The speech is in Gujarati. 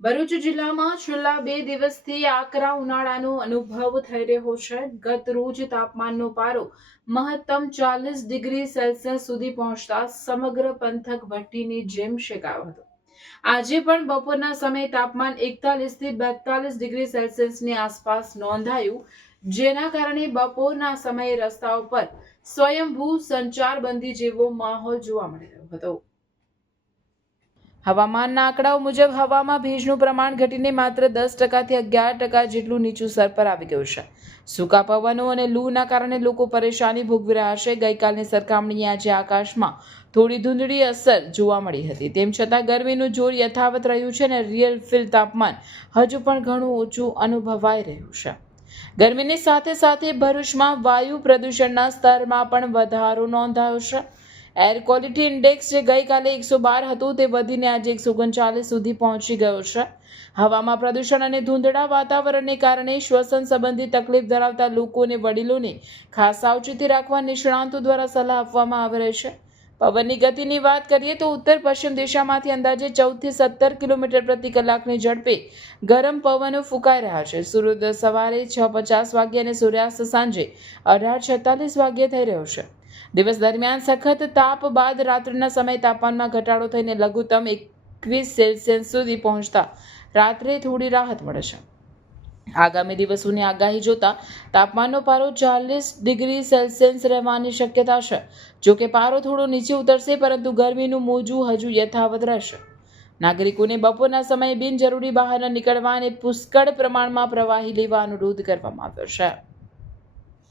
ભરૂચ જિલ્લામાં છેલ્લા 2 દિવસથી આકરા ઉનાળાનો અનુભવ થઈ રહ્યો છે. ગત રોજ તાપમાનનો પારો મહત્તમ 40 ડિગ્રી સેલ્સિયસ સુધી પહોંચતા સમગ્ર પંથક ભઠ્ઠીની જેમ શેકાયો હતો. આજે પણ બપોરના સમયે તાપમાન 41 થી 42 ડિગ્રી સેલ્સિયસની આસપાસ નોંધાયું, જેના કારણે બપોરના સમયે રસ્તાઓ પર સ્વયંભૂ સંચારબંધી જેવો માહોલ જોવા મળી રહ્યો હતો. હવામાનના આંકડાઓ મુજબ હવામાં ભેજનું પ્રમાણ ઘટીને માત્ર 10% થી 11% જેટલું નીચું સ્તર પર આવી ગયું છે. સૂકા પવનો અને લૂના કારણે લોકો પરેશાની ભોગવી રહ્યા છે. ગઈકાલની સરખામણીએ આજે આકાશમાં થોડી ધૂંધળી અસર જોવા મળી હતી. તેમ છતાં ગરમીનું જોર યથાવત રહ્યું છે અને રિયલ ફીલ તાપમાન હજુ પણ ઘણું ઓછું અનુભવાઈ રહ્યું છે. ગરમીની સાથે સાથે ભરૂચમાં વાયુ પ્રદૂષણના સ્તરમાં પણ વધારો નોંધાયો છે. એર ક્વોલિટી ઇન્ડેક્સ જે ગઈકાલે 112 હતું તે વધીને આજે 139 સુધી પહોંચી ગયો છે. હવામાં પ્રદૂષણ અને ધૂંધળા વાતાવરણને કારણે શ્વસન સંબંધી તકલીફ ધરાવતા લોકો અને વડીલોને ખાસ સાવચેતી રાખવા નિષ્ણાતો દ્વારા સલાહ આપવામાં આવી રહી છે. પવનની ગતિની વાત કરીએ તો ઉત્તર પશ્ચિમ દિશામાંથી અંદાજે 14 થી 17 કિલોમીટર પ્રતિ કલાકની ઝડપે ગરમ પવનો ફૂંકાઈ રહ્યા છે. સૂર્યોદય સવારે 6:50 વાગ્યે અને સૂર્યાસ્ત સાંજે 18:46 વાગ્યે થઈ રહ્યો છે. દિવસ દરમિયાન સખત તાપ બાદ રાત્રિના સમયે તાપમાનમાં ઘટાડો થઈને લઘુત્તમ 21 સેલ્સિયસ સુધી પહોંચતા રાત્રે થોડી રાહત મળે છે. આગામી દિવસોની આગાહી જોતા તાપમાનનો પારો 40 ડિગ્રી સેલ્સિયસ રહેવાની શક્યતા છે. જોકે પારો થોડો નીચે ઉતરશે, પરંતુ ગરમીનું મોજું હજુ યથાવત રહેશે. નાગરિકોને બપોરના સમયે બિનજરૂરી બહાર ન નીકળવા અને પુષ્કળ પ્રમાણમાં પ્રવાહી લેવા અનુરોધ કરવામાં આવ્યો છે.